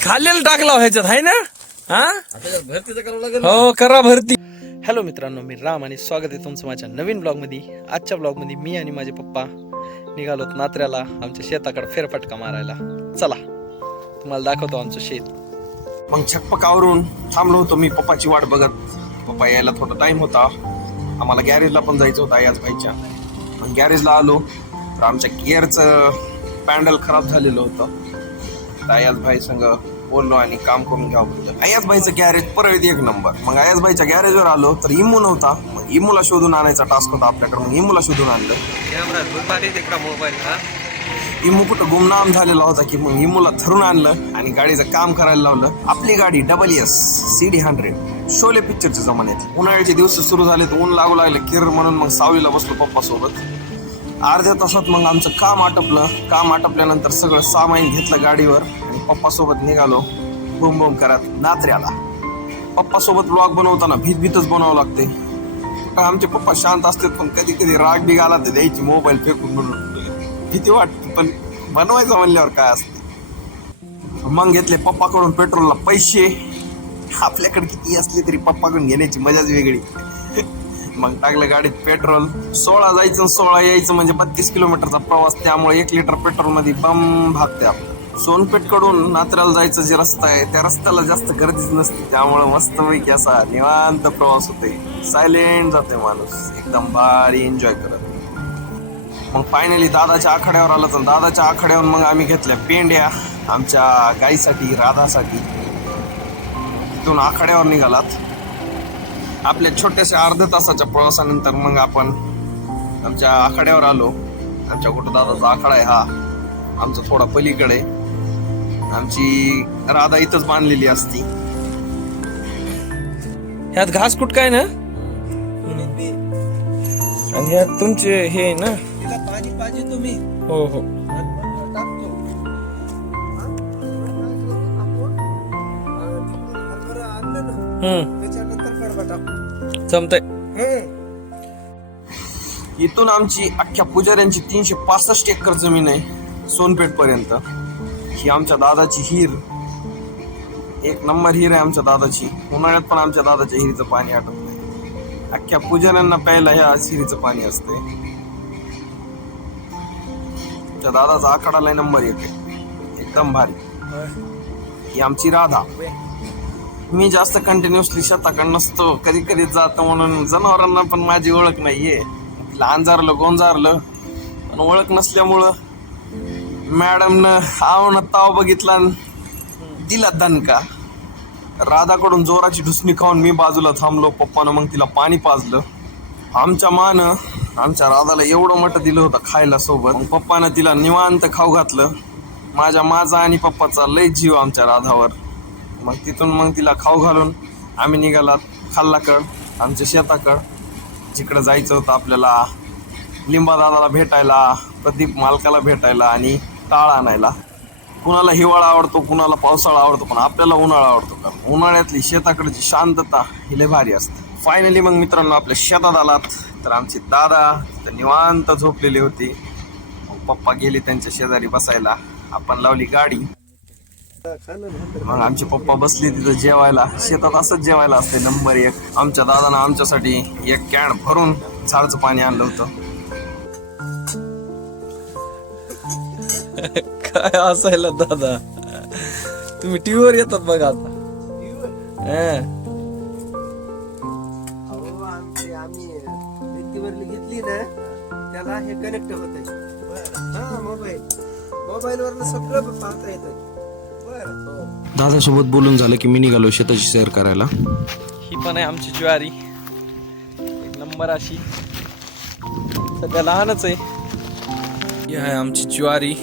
खाल्लेलं टाकला ह्याच्यात आहे ना? हा? हो करा भरती. हॅलो मित्रांनो मी राम आणि स्वागत आहे तुमचं माझ्या नवीन ब्लॉगमध्ये आजच्या ब्लॉगमध्ये मी आणि माझे पप्पा निघालोत नात्र्याला आमच्या शेताकडे फेरफटका मारायला. चला तुम्हाला दाखवतो आमचं शेत. मग छकपक आवरून थांबलो होतो मी पप्पाची वाट बघत. पप्पा यायला थोडा टाइम होता. आम्हाला गॅरेजला पण जायचं होतं आयाज भाईच्या मग गॅरेजला आलो. तर आमच्या गिअरचं पॅन्डल खराब झालेलं होतं. तर आयाज भाई संग बोललो आणि काम करून घ्यावं म्हणलं. आयाज भाईचं गॅरेज परळीत एक नंबर मग आयाज भाईच्या गॅरेजवर आलो तर इमू नव्हता. मग इमूला शोधून आणायचा टास्क होता आपल्याकडे. मग इमूला शोधून आणलं. मोबाईल इमू कुठं गुमनाम झालेला होता की मग इमूला धरून आणलं आणि गाडीचं काम करायला लावलं. आपली गाडी double S C D hundred Sholay पिक्चरच्या जमान्यात. उन्हाळ्याचे दिवस सुरू झाले तर ऊन लागू लागले किर म्हणून मग सावलीला बसलो पप्पा सोबत अर्ध्या तासात मग आमचं काम आटपलं. काम आटपल्यानंतर सगळं सामाईन घेतलं गाडीवर आणि पप्पासोबत निघालो. बुम बुम करत नात्र्याला. पप्पासोबत ब्लॉग बनवताना भीतभीतच बनवावं बनावं लागते आमचे पप्पा शांत असतात पण कधी कधी राग बिग आला तर द्यायची मोबाईल फेकून म्हणून. भीती वाटते पण बनवायचं म्हणल्यावर काय असते? मग घेतले पप्पाकडून पेट्रोलला पैसे. आपल्याकडे किती असले तरी पप्पाकडून घेण्याची मजाच वेगळी. मग टाकलं गाडीत पेट्रोल. सोळा जायचं सोळा यायचं म्हणजे बत्तीस किलोमीटरचा प्रवास. त्यामुळे एक लिटर पेट्रोलमध्ये बम भागते आपलं सोनपेठकडून नात्र्याला जायचं जे रस्ता आहे त्या रस्त्याला जास्त गर्दीच नसते. त्यामुळे मस्तपैकी असा निवांत प्रवास होते सायलेंट जाते माणूस. एकदम भारी एन्जॉय करत. मग फायनली दादाच्या आखाड्यावर आलं तर दादाच्या आखाड्यावर मग आम्ही घेतल्या पेंड्या आमच्या गाईसाठी राधासाठी. तिथून आखाड्यावर निघालात. आपल्या छोट्याशा अर्ध्या तासाच्या प्रवासानंतर मग आपण आमच्या आखाड्यावर आलो. आमच्या कुठं दादाचा आखाडा आहे हा. आमचा थोडा पलीकडे. आमची राधा इथंच बांधलेली असती. ह्यात घास कुठ काय ना? आणि ह्यात तुमचे हे आहे ना पाणी पाहिजे तुम्ही. हो हो. हम्म. जमतंय. इथून आमची अख्ख्या पुजाऱ्यांची तीनशे पासष्ट एकर जमीन आहे सोनपेठ पर्यंत. ही आमच्या दादाची हिर. एक नंबर हिर आहे आमच्या दादाची. उन्हाळ्यात पण आमच्या दादाच्या हिरीचं पाणी आटत नाही. अख्ख्या पुजाऱ्यांना प्यायला ह्या हिरीचं पाणी असते त्या दादाचा आखाडा लय नंबर एक आहे. एकदम भारी. ही आमची राधा. मी जास्त कंटिन्युअसली शेताकडे नसतो कधी कधी जातो म्हणून जनावरांना पण माझी ओळख नाहीये. तिला अंजारलं गोंजारलं पण ओळख नसल्यामुळं मॅडमनं आवनं ताव बघितला दिला दणका. राधाकडून जोराची ढुसणी खाऊन मी बाजूला थांबलो पप्पानं मग तिला पाणी पाजलं. आमच्या मानं आमच्या राधाला एवढं मोठं दिलं होतं खायला सोबत. पप्पानं तिला निवांत खाऊ घातलं. माझ्या माझा आणि पप्पाचा लय जीव आमच्या राधावर. मग तिथून मग तिला खाऊ घालून आम्ही निघालात खाल्लाकड आमच्या शेताकड. जिकडं जायचं होतं आपल्याला लिंबादादाला भेटायला प्रदीप मालकाला भेटायला आणि टाळ आणायला. कुणाला हिवाळा आवडतो कुणाला पावसाळा आवडतो पण आपल्याला उन्हाळा आवडतो. कारण उन्हाळ्यातली शेताकडची शांतता ही लय भारी असते. फायनली मग मित्रांनो आपल्या शेतात आलात. तर आमचे दादा तर निवांत झोपलेले होते. पप्पा गेले त्यांच्या शेजारी बसायला. आपण लावली गाडी. मग आमचे पप्पा बसले तिथं जेवायला. शेतात असंच जेवायला असते नंबर एक. आमच्या दादानं आमच्यासाठी एक कॅन भरून झाडचं पाणी आणलं होतं. काय असायला दादा? तुम्ही टीव्हीवर येतात बघा आता. हं. अहो आमची आम्ही भिंतीवरली घेतली ना त्याला हे कनेक्ट होत हा मोबाईल मोबाईल वर सगळं पाहता येतं दादासोबत बोलून झालं की मी निघालो शेताची सैर करायला. ही पण आहे आमची ज्वारी. एक नंबर अशी. सध्या लहानच आहे. ही आहे आमची ज्वारी.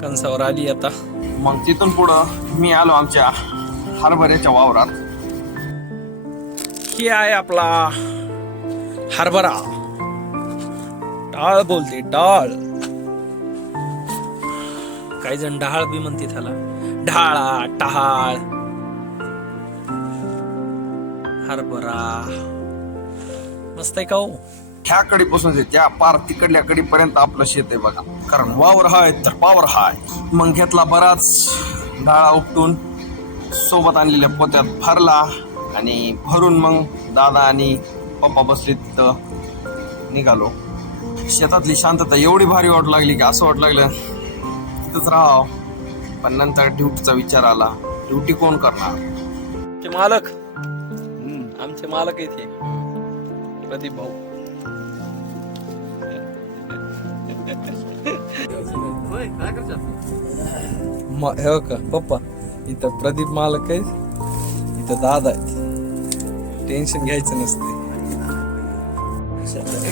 कणसावर आली आता. मग तिथून पुढं मी आलो आमच्या हरभऱ्याच्या वावरात. ही आहे आपला हरभरा. डाळ बोलते डाळ. काही जण डहाळ बी म्हणते त्याला. ढाळा टहाळ. हरभरा. मस्त आहे का हो? ह्या कडीपासून त्या पार तिकडल्या कडीपर्यंत आपलं शेत आहे बघा. कारण वावर हाय तर पावर हाय. मग घेतला बराच डाळा उपटून सोबत आणलेल्या पोत्यात भरला आणि भरून मग दादा आणि पप्पा बसले तिथं निघालो. शेतातली शांतता एवढी भारी वाटू लागली की असं वाटू लागलं तिथंच राहावं. पण नंतर ड्युटीचा विचार आला. ड्युटी कोण करणार? ते मालक. आमचे मालक इथे प्रदीप भाऊ. म- हे का पप्पा. इथं प्रदीप मालक आहे इथं दादा आहेत. टेन्शन घ्यायचं नसते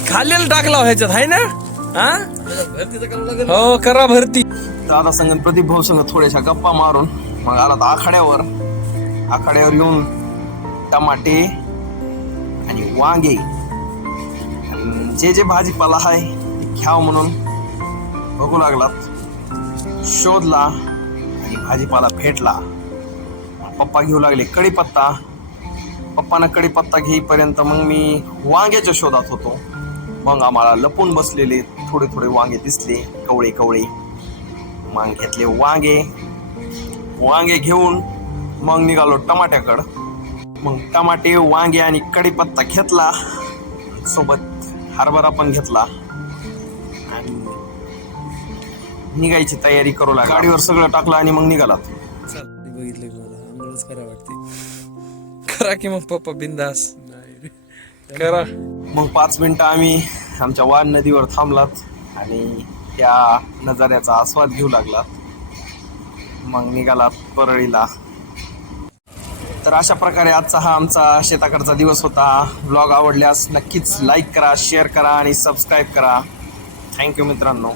खाल्लेलं टाकला ह्याच्यात आहे ना? हा? हो करा भरती. दादा संग प्रदीप भाऊ संग थोड्याशा गप्पा मारून मग आला तर आखाड्यावर. आखाड्यावर येऊन टमाटे आणि वांगे. जे जे भाजीपाला आहे ते घ्याव म्हणून बघू लागलात. शोधला आणि भाजीपाला भेटला पप्पा घेऊ लागले कढीपत्ता. पप्पानं कढीपत्ता घेईपर्यंत मग मी वांग्याच्या शोधात होतो. मग आम्हाला लपून बसलेले थोडे थोडे वांगे दिसले कवळे कवळे. मग घेतले. वांगे वांगे घेऊन मग निघालो टमाट्याकडं. मग टमाटे वांगे आणि कढीपत्ता घेतला. सोबत हरभरा पण घेतला. आणि निघायची तयारी करू लागला. गाडीवर सगळं टाकलं आणि मग निघालात. बघितले मला आंघोळच करा वाटते करा की मग पप्पा बिंदास. करा. मग पाच मिनिटं आम्ही आमच्या वान नदीवर थांबलात आणि त्या नजाऱ्याचा आस्वाद घेऊ लागलात मग निघालात परळीला. तर अशा प्रकारे आजचा हा आमचा शेताकडचा दिवस होता. ब्लॉग आवडल्यास नक्कीच लाईक करा शेअर करा आणि सबस्क्राईब करा. थँक्यू मित्रांनो.